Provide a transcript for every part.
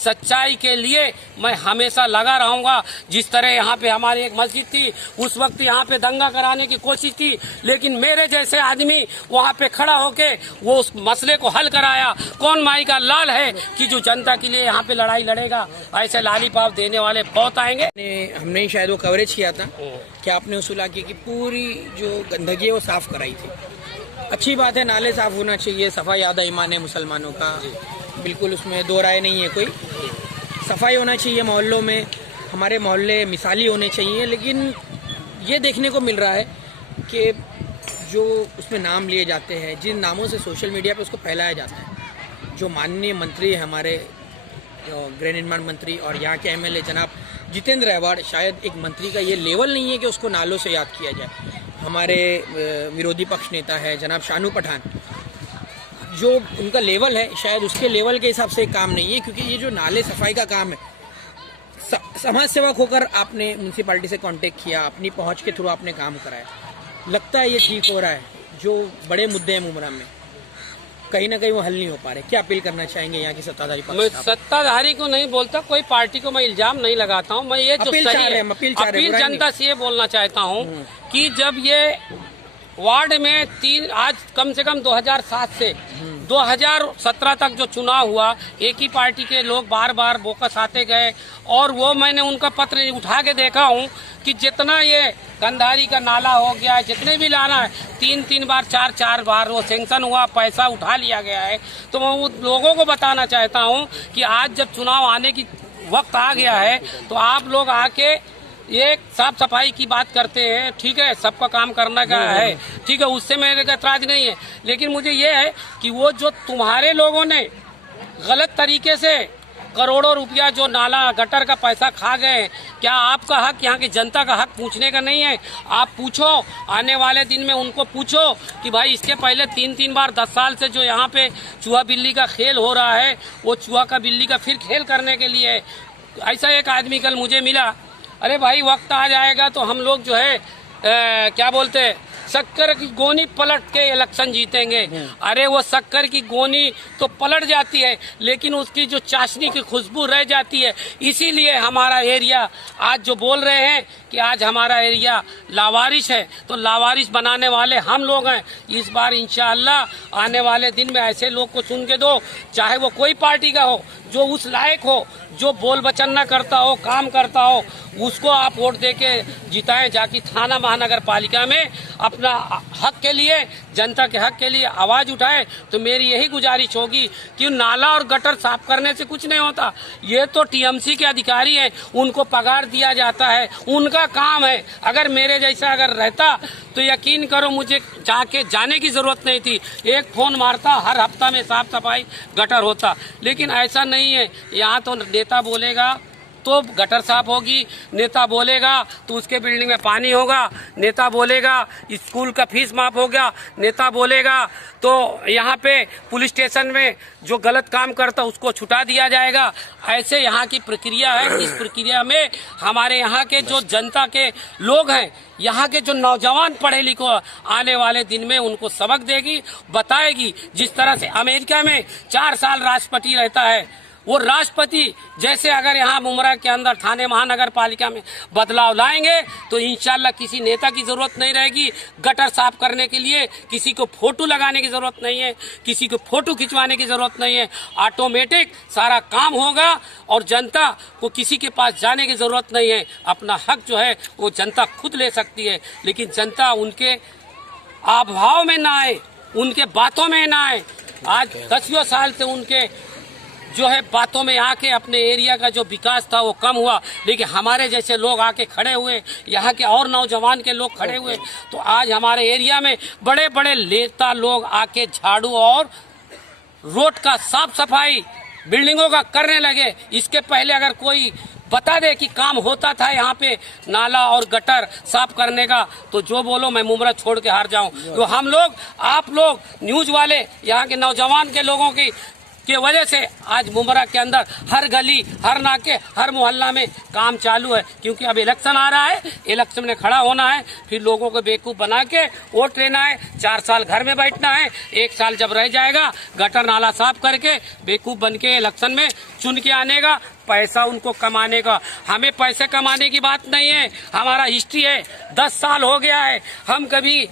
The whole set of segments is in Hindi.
सच्चाई के लिए मैं हमेशा लगा रहूंगा। जिस तरह यहाँ पे हमारी एक मस्जिद थी, उस वक्त यहाँ पे दंगा कराने की कोशिश थी, लेकिन मेरे जैसे आदमी वहाँ पे खड़ा होके वो उस मसले को हल कराया। कौन माई का लाल है कि जो जनता के लिए यहाँ पे लड़ाई लड़ेगा? ऐसे लालीपाप देने वाले बहुत आएंगे। हमने शायद वो कवरेज किया था कि आपने उस इलाके की पूरी जो गंदगी है वो साफ कराई थी। अच्छी बात है, नाले साफ होना चाहिए, सफाई आधा ईमान है मुसलमानों का, बिल्कुल उसमें दो राय नहीं है कोई। सफाई होना चाहिए मोहल्लों में, हमारे मोहल्ले मिसाली होने चाहिए। लेकिन ये देखने को मिल रहा है कि जो उसमें नाम लिए जाते हैं, जिन नामों से सोशल मीडिया पे उसको फैलाया जाता है, जो माननीय मंत्री है हमारे गृह निर्माण मंत्री और यहाँ के एमएलए जनाब जितेंद्र अहवाड़, शायद एक मंत्री का ये लेवल नहीं है कि उसको नालों से याद किया जाए। हमारे विरोधी पक्ष नेता है जनाब शानू पठान, जो उनका लेवल है शायद उसके लेवल के हिसाब से काम नहीं है, क्योंकि ये जो नाले सफाई का काम है, समाज सेवक होकर आपने म्यूनसिपालिटी से कांटेक्ट किया, अपनी पहुंच के थ्रू आपने काम कराया, लगता है ये ठीक हो रहा है। जो बड़े मुद्दे हैं मुमरा में कहीं ना कहीं वो हल नहीं हो पा रहे, क्या अपील करना चाहेंगे यहाँ की सत्ताधारी मैं सत्ताधारी को नहीं बोलता, कोई पार्टी को मैं इल्जाम नहीं लगाता हूँ। मैं ये जो सही है अपील जनता से ये बोलना चाहता हूँ कि जब ये वार्ड में आज कम से कम 2007 से 2017 तक जो चुनाव हुआ, एक ही पार्टी के लोग बार बार बोकस आते गए, और वो मैंने उनका पत्र उठा के देखा हूँ कि जितना ये गंधारी का नाला हो गया है, जितने भी लाना है, 3 बार 4 बार वो सेंक्शन हुआ, पैसा उठा लिया गया है। तो मैं उन लोगों को बताना चाहता हूँ कि आज जब चुनाव आने की वक्त आ गया है, तो आप लोग आके ये साफ सफाई की बात करते हैं, ठीक है, सबका काम करना का है, ठीक है, उससे मेरे का एतराज नहीं है। लेकिन मुझे ये है कि वो जो तुम्हारे लोगों ने गलत तरीके से करोड़ों रुपया जो नाला गटर का पैसा खा गए, क्या आपका हक, यहाँ की जनता का हक पूछने का नहीं है? आप पूछो, आने वाले दिन में उनको पूछो कि भाई इसके पहले 3 बार 10 साल से जो यहाँ पे चूहा बिल्ली का खेल हो रहा है, वो चूहा का बिल्ली का फिर खेल करने के लिए। ऐसा एक आदमी कल मुझे मिला, अरे भाई वक्त आ जाएगा तो हम लोग जो है क्या बोलते हैं, शक्कर की गोनी पलट के इलेक्शन जीतेंगे। अरे वो शक्कर की गोनी तो पलट जाती है, लेकिन उसकी जो चाशनी की खुशबू रह जाती है। इसीलिए हमारा एरिया आज जो बोल रहे हैं कि आज हमारा एरिया लावारिश है, तो लावारिश बनाने वाले हम लोग हैं। इस बार इंशाअल्लाह आने वाले दिन में ऐसे लोग को चुन के दो, चाहे वो कोई पार्टी का हो, जो उस लायक हो, जो बोल वचन न करता हो, काम करता हो, उसको आप वोट देके जिताएं, जाके थाना महानगर पालिका में अपना हक के लिए, जनता के हक के लिए आवाज उठाए। तो मेरी यही गुजारिश होगी कि नाला और गटर साफ करने से कुछ नहीं होता। ये तो टीएमसी के अधिकारी हैं, उनको पगार दिया जाता है, उनका काम है। अगर मेरे जैसा अगर रहता तो यकीन करो मुझे जाने की जरूरत नहीं थी, एक फोन मारता, हर हफ्ता में साफ सफाई गटर होता। लेकिन ऐसा नहीं है, यहाँ तो नेता बोलेगा तो गटर साफ होगी, नेता बोलेगा तो उसके बिल्डिंग में पानी होगा, नेता बोलेगा स्कूल का फीस माफ हो गया, नेता बोलेगा तो यहाँ पे पुलिस स्टेशन में जो गलत काम करता उसको छुटा दिया जाएगा। ऐसे यहाँ की प्रक्रिया है। इस प्रक्रिया में हमारे यहाँ के जो जनता के लोग हैं, यहाँ के जो नौजवान पढ़े लिखे आने वाले दिन में उनको सबक देगी, बताएगी। जिस तरह से अमेरिका में 4 साल राष्ट्रपति रहता है, वो राष्ट्रपति जैसे अगर यहाँ मुमरा के अंदर थाने महानगर पालिका में बदलाव लाएंगे तो इंशाल्लाह किसी नेता की जरूरत नहीं रहेगी गटर साफ करने के लिए, किसी को फोटो लगाने की जरूरत नहीं है, किसी को फोटो खिंचवाने की जरूरत नहीं है। ऑटोमेटिक सारा काम होगा और जनता को किसी के पास जाने की जरूरत नहीं है। अपना हक जो है वो जनता खुद ले सकती है, लेकिन जनता उनके अभाव में ना आए, उनके बातों में ना आए। आज 10 साल से उनके जो है बातों में आके अपने एरिया का जो विकास था वो कम हुआ, लेकिन हमारे जैसे लोग आके खड़े हुए, यहाँ के और नौजवान के लोग खड़े हुए, तो आज हमारे एरिया में बड़े बड़े नेता लोग आके झाड़ू और रोड का साफ सफाई बिल्डिंगों का करने लगे। इसके पहले अगर कोई बता दे कि काम होता था यहाँ पे नाला और गटर साफ करने का, तो जो बोलो मैं मुमरा छोड़ के हार जाऊं। तो हम लोग, आप लोग न्यूज वाले, यहाँ के नौजवान के लोगों की की वजह से आज मुमरा के अंदर हर गली, हर नाके, हर मोहल्ला में काम चालू है। क्योंकि अब इलेक्शन आ रहा है, इलेक्शन में खड़ा होना है, फिर लोगों को बेवकूफ बना के वोट लेना है, 4 साल घर में बैठना है, 1 साल जब रह जाएगा गटर नाला साफ करके बेवकूफ बन के इलेक्शन में चुन के आने का, पैसा उनको कमाने का। हमें पैसे कमाने की बात नहीं है, हमारा हिस्ट्री है, 10 साल हो गया है, हम कभी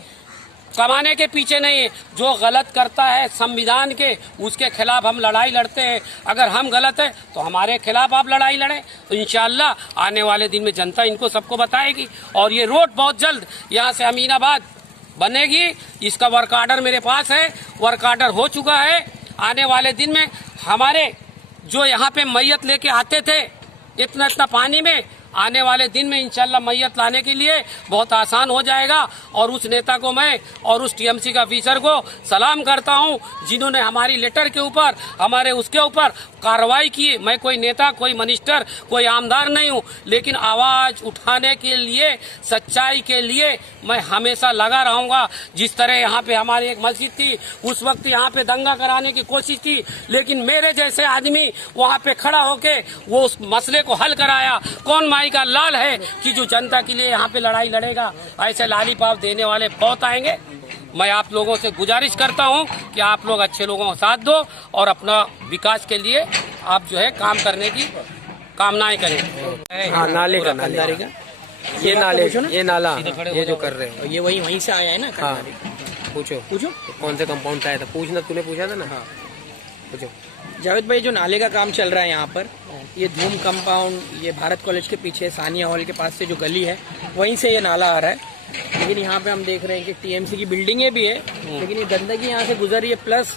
कमाने के पीछे नहीं है। जो गलत करता है संविधान के, उसके खिलाफ हम लड़ाई लड़ते हैं। अगर हम गलत है तो हमारे खिलाफ आप लड़ाई लड़ें, तो इंशाअल्लाह आने वाले दिन में जनता इनको सबको बताएगी। और ये रोड बहुत जल्द यहाँ से अमीनाबाद बनेगी, इसका वर्क आर्डर मेरे पास है, वर्क आर्डर हो चुका है। आने वाले दिन में हमारे जो यहाँ पे मैयत लेके आते थे इतना इतना पानी में, आने वाले दिन में इंशाल्लाह मैयत लाने के लिए बहुत आसान हो जाएगा। और उस नेता को मैं और उस टीएमसी का ऑफिसर को सलाम करता हूं जिन्होंने हमारी लेटर के ऊपर, हमारे उसके ऊपर कार्रवाई की। मैं कोई नेता, कोई मिनिस्टर, कोई आमदार नहीं हूं, लेकिन आवाज उठाने के लिए, सच्चाई के लिए मैं हमेशा लगा रहूंगा। जिस तरह यहाँ पे हमारी एक मस्जिद थी, उस वक्त यहाँ पे दंगा कराने की कोशिश थी, लेकिन मेरे जैसे आदमी वहाँ पे खड़ा होके वो उस मसले को हल कराया। कौन माई का लाल है कि जो जनता के लिए यहाँ पे लड़ाई लड़ेगा? ऐसे लालीपाप देने वाले बहुत आएंगे। मैं आप लोगों से गुजारिश करता हूँ कि आप लोग अच्छे लोगों का साथ दो और अपना विकास के लिए आप जो है काम करने की कामनाएं करें। हाँ, नाले का ये नाले, ये नाला ये जो कर रहे हो ये वहीं से आया है ना? हाँ, पूछो कौन से कंपाउंड से आया था? पूछना, तूने पूछा था ना? हाँ, पूछो। जावेद भाई, जो नाले का काम चल रहा है यहाँ पर, ये धूम कंपाउंड, ये भारत कॉलेज के पीछे सानिया हॉल के पास से जो गली है वहीं से ये नाला आ रहा है। लेकिन यहाँ पे हम देख रहे हैं कि टीएमसी की बिल्डिंगें भी है, लेकिन ये गंदगी यहाँ से गुजर रही है, प्लस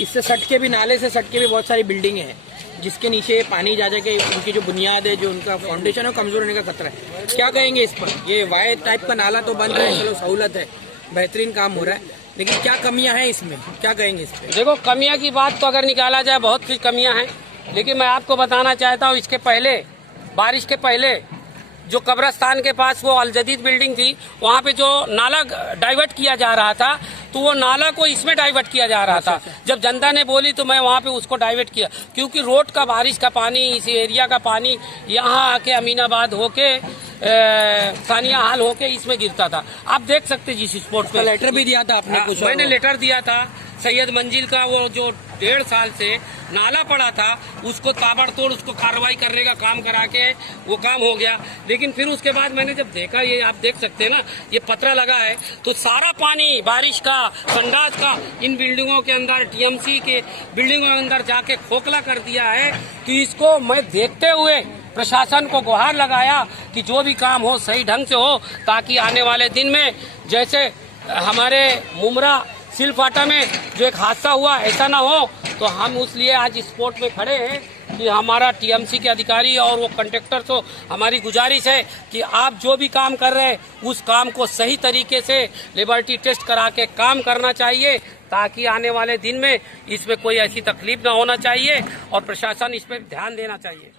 इससे सट के भी, नाले से सट के भी बहुत सारी बिल्डिंगें हैं जिसके नीचे पानी जा जाके उनकी जो बुनियाद है, जो उनका फाउंडेशन है, कमजोर होने का खतरा है। क्या कहेंगे इस पर? ये वाई टाइप का नाला तो बन रहा है, चलो सहूलत है, बेहतरीन काम हो रहा है, लेकिन क्या कमियां हैं इसमें? क्या कहेंगे इस पर? देखो, कमियां की बात तो अगर निकाला जाए बहुत सी कमियां हैं, लेकिन मैं आपको बताना चाहता हूं, इसके पहले, बारिश के पहले जो कब्रस्तान के पास वो अल जदीद बिल्डिंग थी, वहाँ पे जो नाला डाइवर्ट किया जा रहा था, तो वो नाला को इसमें डाइवर्ट किया जा रहा था। जब जनता ने बोली तो मैं वहाँ पे उसको डाइवर्ट किया, क्योंकि रोड का बारिश का पानी, इस एरिया का पानी यहाँ आके अमीनाबाद होके सानिया हाल होके इसमें गिरता था। आप देख सकते जिस स्पोर्ट पे लेटर भी दिया था आपने कुछ? मैंने लेटर दिया था। सैयद मंजिल का वो जो 1.5 साल से नाला पड़ा था, उसको ताबड़तोड़ उसको कार्रवाई करने का काम करा के वो काम हो गया। लेकिन फिर उसके बाद मैंने जब देखा, ये आप देख सकते हैं ना, ये पतरा लगा है, तो सारा पानी बारिश का, संडास का इन बिल्डिंगों के अंदर, टीएमसी के बिल्डिंगों के अंदर जाके खोखला कर दिया है। कि इसको मैं देखते हुए प्रशासन को गुहार लगाया कि जो भी काम हो सही ढंग से हो, ताकि आने वाले दिन में जैसे हमारे मुमरा सिलफाटा में जो एक हादसा हुआ, ऐसा ना हो। तो हम उसलिए आज स्पॉट में खड़े हैं कि हमारा टीएमसी के अधिकारी और वो कंट्रैक्टर को हमारी गुजारिश है कि आप जो भी काम कर रहे हैं उस काम को सही तरीके से लिबर्टी टेस्ट करा के काम करना चाहिए, ताकि आने वाले दिन में इसमें कोई ऐसी तकलीफ ना होना चाहिए और प्रशासन इस पर ध्यान देना चाहिए।